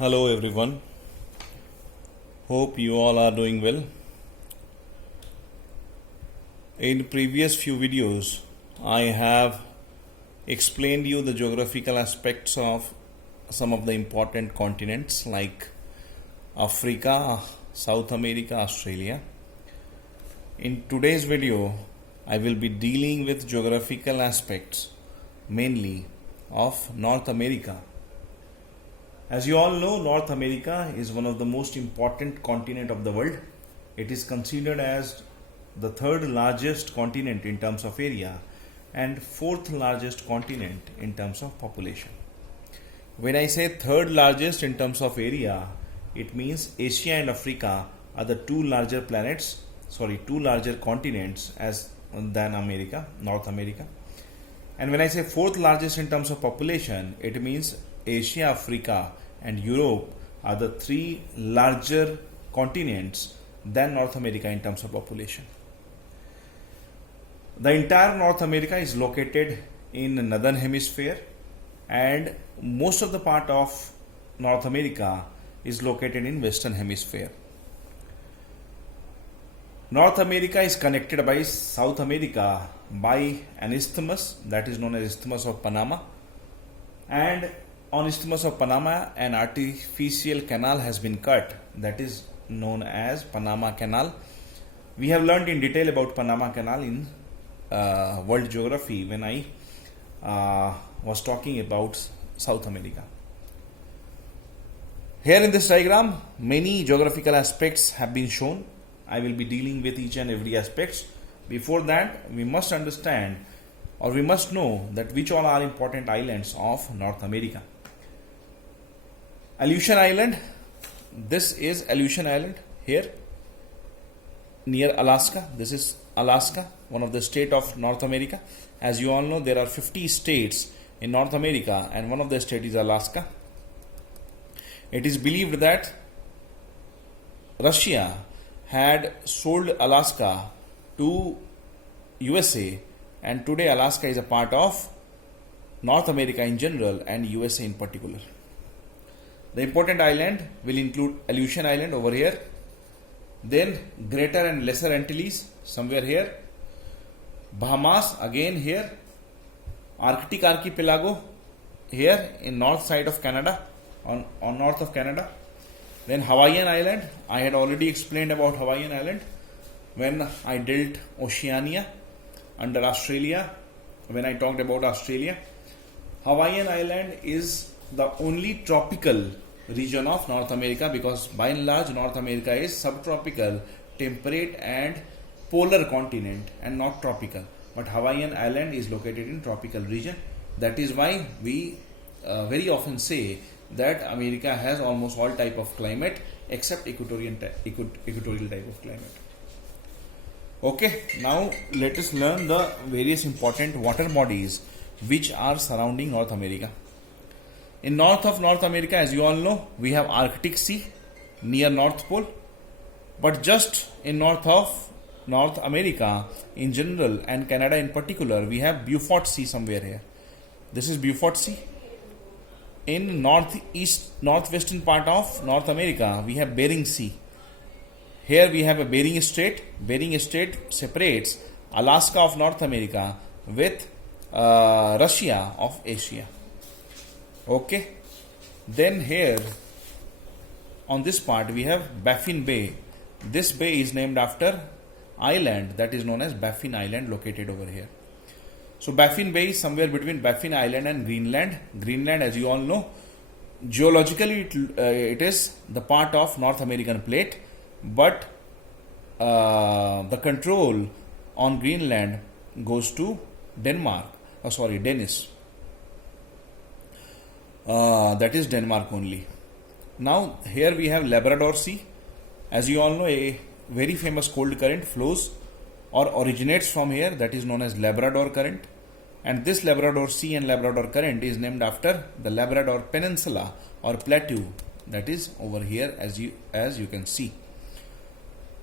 Hello everyone. Hope you all are doing well. In previous few videos, I have explained you the geographical aspects of some of the important continents like Africa, South America, Australia. In today's video, I will be dealing with geographical aspects mainly of North America. As you all know, North America is one of the most important continent of the world. It is considered as the third largest continent in terms of area and fourth largest continent in terms of population. When I say third largest in terms of area, it means Asia and Africa are the two larger continents than America, North America. And when I say fourth largest in terms of population, it means Asia, Africa and Europe are the three larger continents than North America in terms of population. The entire North America is located in the northern hemisphere and most of the part of North America is located in western hemisphere. North America is connected by South America by an isthmus that is known as Isthmus of Panama, and on Isthmus of Panama an artificial canal has been cut that is known as Panama Canal. We have learned in detail about Panama Canal in world geography when I was talking about South America. Here in this diagram, many geographical aspects have been shown. I will be dealing with each and every aspect. Before that, we must understand or we must know that which all are important islands of North America. Aleutian Island. This is Aleutian Island here near Alaska. This is Alaska, one of the states of North America. As you all know, there are 50 states in North America and one of the states is Alaska. It is believed that Russia had sold Alaska to USA, and today Alaska is a part of North America in general and USA in particular. The important island will include Aleutian Island over here, then Greater and Lesser Antilles somewhere here, Bahamas again here, Arctic Archipelago here in north side of Canada, on north of Canada. Then Hawaiian Island. I had already explained about Hawaiian Island when I dealt Oceania under Australia, when I talked about Australia. Hawaiian Island is the only tropical region of North America, because by and large North America is subtropical, temperate and polar continent and not tropical. But Hawaiian Island is located in tropical region. That is why we very often say that America has almost all type of climate except equatorial type of climate. Okay, now let us learn the various important water bodies which are surrounding North America. In north of North America, as you all know, we have Arctic Sea near North Pole, but just in north of North America in general and Canada in particular, we have Beaufort Sea somewhere here. This is Beaufort Sea. In northwestern part of North America, we have Bering Sea. Here we have a Bering Strait. Bering Strait separates Alaska of North America with Russia of Asia. Okay. Then here on this part we have Baffin Bay. This bay is named after island that is known as Baffin Island, located over here. So Baffin Bay is somewhere between Baffin Island and Greenland. Greenland, as you all know, geologically it is the part of North American plate, but the control on Greenland goes to Dennis. That is Denmark only. Now here we have Labrador Sea. As you all know, a very famous cold current flows or originates from here, that is known as Labrador Current, and this Labrador Sea and Labrador Current is named after the Labrador Peninsula or plateau that is over here, as you can see.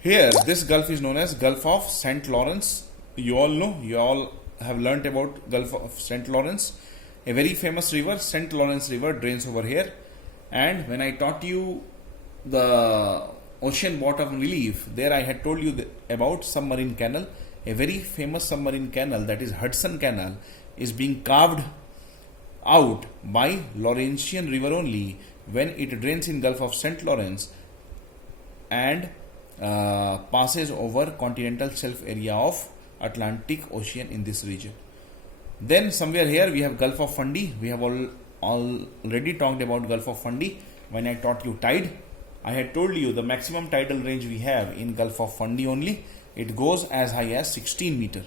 Here this gulf is known as Gulf of St. Lawrence. You all have learnt about Gulf of St. Lawrence. A very famous river, St. Lawrence River, drains over here, And when I taught you the ocean bottom relief, there I had told you about submarine canal. A very famous submarine canal, that is Hudson Canal, is being carved out by Laurentian River only when it drains in Gulf of St. Lawrence and passes over continental shelf area of Atlantic Ocean in this region. Then somewhere here we have Gulf of Fundy. We have already talked about Gulf of Fundy when I taught you tide. I had told you the maximum tidal range we have in Gulf of Fundy only. It goes as high as 16 meter.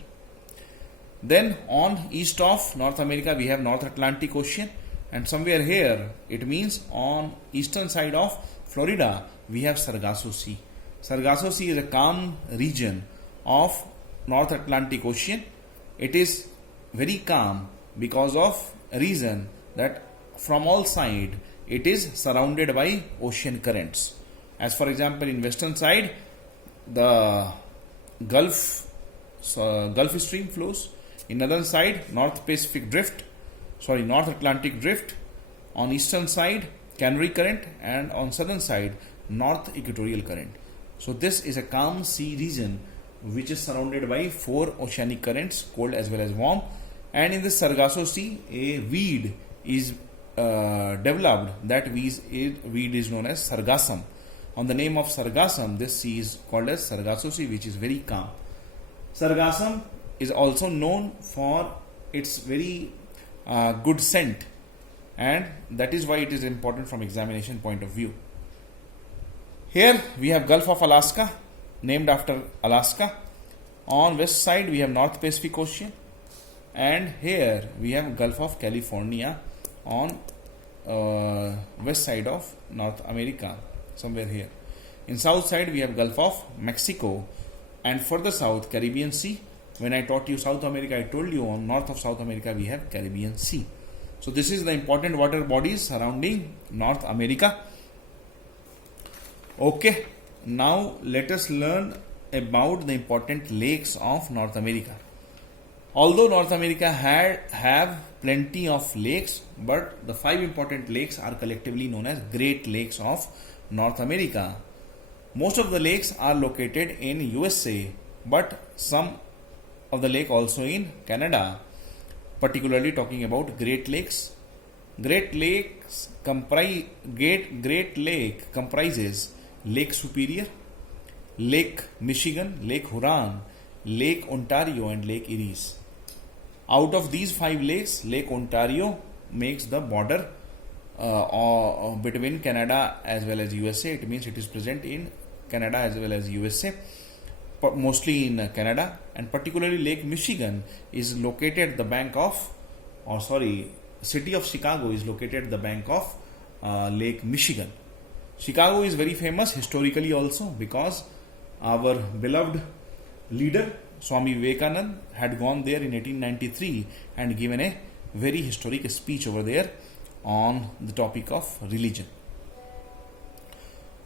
Then on east of North America we have North Atlantic Ocean, and somewhere here it means on eastern side of Florida we have Sargasso Sea. Sargasso Sea is a calm region of North Atlantic Ocean. It is very calm because of a reason that from all sides it is surrounded by ocean currents. As for example, in western side the Gulf Stream flows. In northern side North Atlantic Drift. On eastern side Canary Current, and on southern side North Equatorial Current. So this is a calm sea region which is surrounded by 4 oceanic currents, cold as well as warm. And in the Sargasso Sea, a weed is developed. That weed is known as Sargassum. On the name of Sargassum, this sea is called as Sargasso Sea, which is very calm. Sargassum is also known for its very good scent, and that is why it is important from examination point of view. Here we have Gulf of Alaska, named after Alaska. On west side we have North Pacific Ocean, and here we have Gulf of California on west side of North America, somewhere here. In south side we have Gulf of Mexico, and further south Caribbean Sea. When I taught you South America, I told you on north of South America we have Caribbean Sea. So this is the important water bodies surrounding North America. Okay, now let us learn about the important lakes of North America. Although North America have plenty of lakes, but the 5 important lakes are collectively known as Great Lakes of North America. Most of the lakes are located in USA, but some of the lake also in Canada, particularly talking about Great Lakes. Great Lake comprises Lake Superior, Lake Michigan, Lake Huron, Lake Ontario and Lake Erie. Out of these 5 lakes, Lake Ontario makes the border between Canada as well as USA. It means it is present in Canada as well as USA, but mostly in Canada. And particularly Lake Michigan is located at the bank of, city of Chicago is located at the bank of Lake Michigan. Chicago is very famous historically also because our beloved leader Swami Vivekananda had gone there in 1893 and given a very historic speech over there on the topic of religion.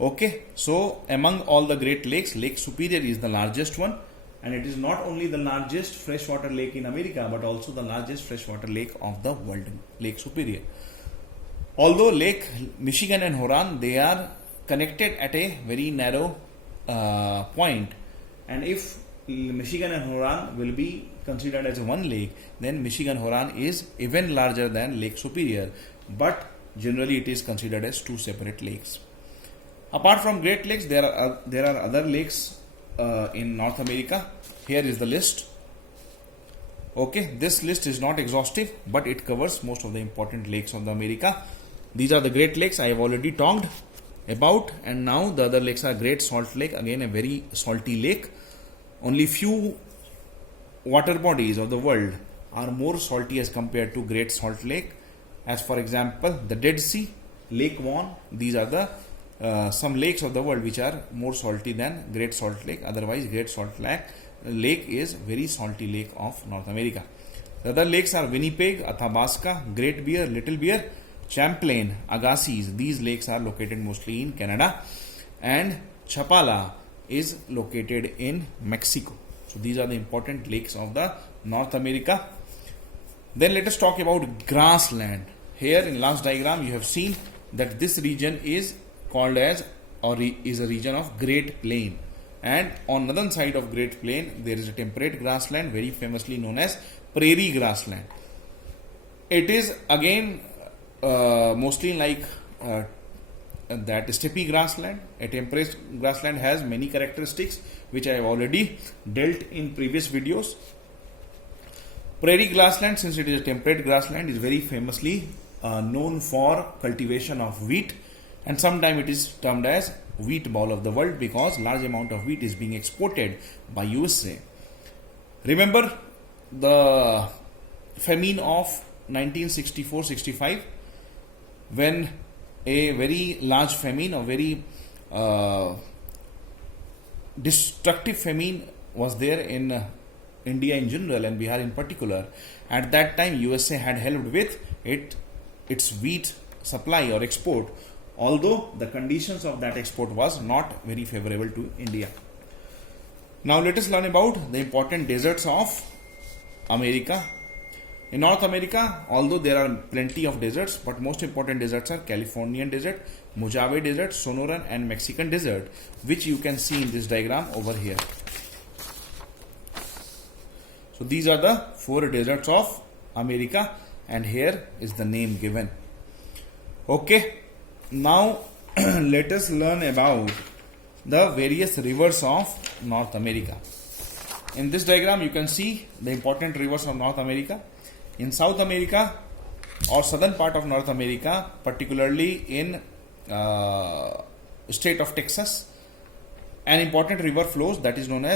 Okay, so among all the Great Lakes, Lake Superior is the largest one, and it is not only the largest freshwater lake in America but also the largest freshwater lake of the world, Lake Superior. Although Lake Michigan and Huron, they are connected at a very narrow point, and if Michigan and Huron will be considered as one lake, then Michigan Huron is even larger than Lake Superior, but generally it is considered as 2 separate lakes. Apart from Great Lakes, there are other lakes in North America. Here is the list. Okay, this list is not exhaustive, but it covers most of the important lakes of the America. These are the Great Lakes I have already talked about, and now the other lakes are Great Salt Lake, again a very salty lake. Only few water bodies of the world are more salty as compared to Great Salt Lake. As for example, the Dead Sea, Lake Van. These are the some lakes of the world which are more salty than Great Salt Lake. Otherwise, Great Salt Lake is very salty lake of North America. The other lakes are Winnipeg, Athabasca, Great Bear, Little Bear, Champlain, Agassiz. These lakes are located mostly in Canada, and Chapala is located in Mexico. So these are the important lakes of the North America. Then let us talk about grassland. Here in last diagram you have seen that this region is called as, or is a region of Great Plain. And on northern side of Great Plain, there is a temperate grassland, very famously known as prairie grassland. It is again mostly like that steppe grassland. A temperate grassland has many characteristics which I have already dealt in previous videos. Prairie grassland, since it is a temperate grassland, is very famously known for cultivation of wheat, and sometimes it is termed as wheat bowl of the world because large amount of wheat is being exported by USA. Remember the famine of 1964-65, when a very large famine, a very destructive famine was there in India in general and Bihar in particular. At that time, USA had helped with its wheat supply or export, although the conditions of that export was not very favorable to India. Now let us learn about the important deserts of America. In North America, although there are plenty of deserts, but most important deserts are Californian desert, Mojave desert, Sonoran and Mexican desert, which you can see in this diagram over here. So these are the 4 deserts of America, and here is the name given. Okay, now let us learn about the various rivers of North America. In this diagram, you can see the important rivers of North America. In South America or southern part of North America, particularly in state of Texas, an important river flows that is known as